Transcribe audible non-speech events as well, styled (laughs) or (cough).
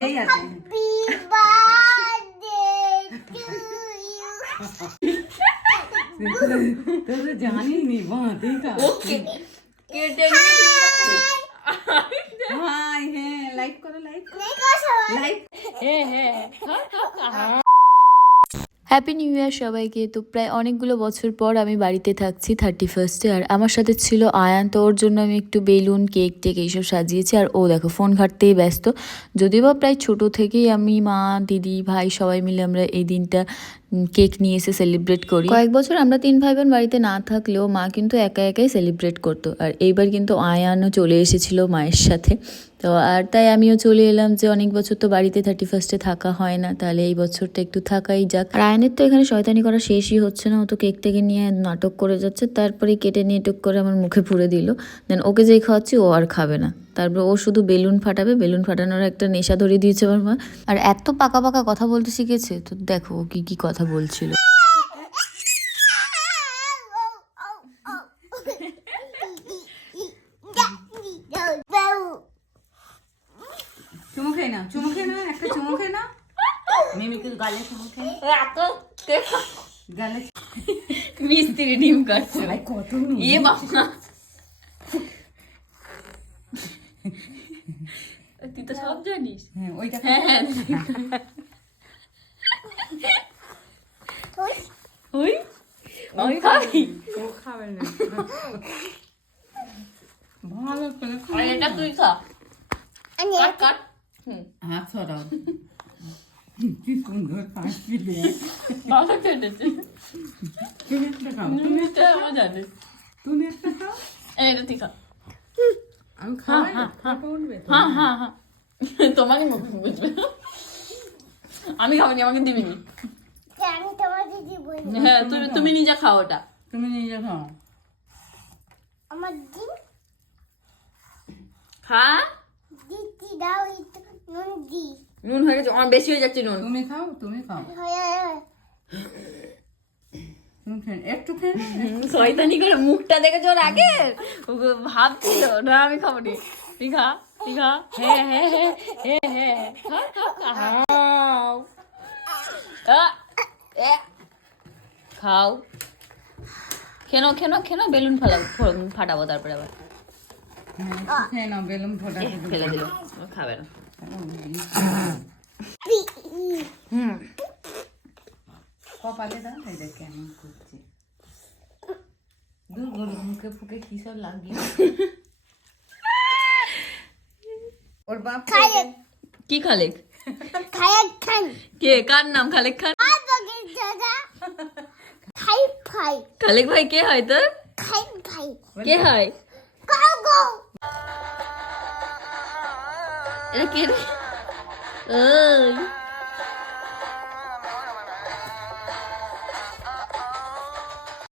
এই আছে তো তো জানি নি বাঁধেই কা ওকে কেটে নিয়ে হাই হ্যাঁ লাইক করো লাইক লাইক হ্যাঁ হ্যাঁ খা খা খা হ্যাপি নিউ ইয়ার সবাইকে। তো প্রায় অনেকগুলো বছর পর আমি বাড়িতে থাকছি থার্টি ফার্স্টে আর আমার সাথে ছিল আয়ান। তো ওর জন্য আমি একটু বেলুন, কেক টেক এইসব সাজিয়েছি। আর ও দেখো ফোন ঘাটতেই ব্যস্ত। যদিও বা প্রায় ছোট থেকেই আমি মা, দিদি, ভাই সবাই মিলে আমরা এই দিনটা কেক নিয়ে এসে সেলিব্রেট করি। কয়েক বছর আমরা তিন ভাই বোন বাড়িতে না থাকলেও মা কিন্তু একা একাই সেলিব্রেট করতো। আর এইবার কিন্তু আয়ানও চলে এসেছিল মায়ের সাথে। তো আর তাই আমিও চলে এলাম যে অনেক বছর তো বাড়িতে থার্টি ফার্স্টে থাকা হয় না, তাহলে এই বছরটা একটু থাকাই যাক। আর আয়নের তো এখানে শয়তানি করা শেষই হচ্ছে না, ও তো কেক টেকে নিয়ে নাটক করে যাচ্ছে তারপরে কেটে নিয়ে টুক করে আমার মুখে পুরে দিল। দেন ওকে যেই খাওয়াচ্ছি ও আর খাবে না। তারপর ও শুধু বেলুন ফাটাবে বেলুন ফাটানোর একটা নেশা ধরিয়ে দিয়েছে আমার মা। আর এত পাকা পাকা কথা বলতে শিখেছে তো দেখো ও কি কি কথা বলছিল। চুমু খেয়ে নাও চুমু খেয়ে নাও একটা চুমু খেয়ে নাও। মিমিকে গালে চুমু খেয়ে এত গালে মিস্ত্রি ডিম কাটছে। কত এ বাবা। (laughs) তুই তো সব জানিস। হ্যাঁ ওইটা হ্যাঁ হ্যাঁ ওই। আমি খাবি ও খাবে না। ভালো করে খা এটা তুই খা। কাট কাট। হুম। হাত সরাও কি সুন্দর পাঁচ কিলো ভালো কেটেছে। তুমি একটা খাও তুমি তো আমার জানিস তুমি একটা খাও? এটা তুই খা। আমি খাওয়াই হ্যাঁ, হ্যাঁ। হ্যাঁ তোমাকে মুখ বুঝবে। আমি খাবনি আমাকে দিবিনি আমি তোমাকে দিব হ্যাঁ তুমি তুমি নিজে খাও ওটা। তুমি নিজে খাও। আমার দিন খা। দিতে দাও নুন দি। নুন হয়ে গেছে আমার বেশি হয়ে যাচ্ছে নুন। তুমি খাও তুমি খাও হয়ে তুমি খেয়ে একটু খেয়ে নাও। হুম, শয়তানি করে মুখটা দেখেছ ওর আগে? ভাবছিল না আমি খাব নি তুই খা হ্যাঁ হ্যাঁ হ্যাঁ হ্যাঁ হ্যাঁ। খাও। খাও। খেনো খেনো খেনো বেলুন ফালাবো ফ- ফাটাবো তারপরে আবার। হ্যাঁ, বেলুন ফেলে দিল। খাবে না। হুম। কপালে দাও কেমন করছে। দূর গরু মুখে ফুকে কি সব লাগিয়ে ওর বাপ খায় কি খালেক খায় খান কে কার নাম খালেক খান আর বগে জায়গা খাই খাই খালেক ভাই কে হয় তোর খাই খাই কে হয় গাও গাও এটা কে রে ওই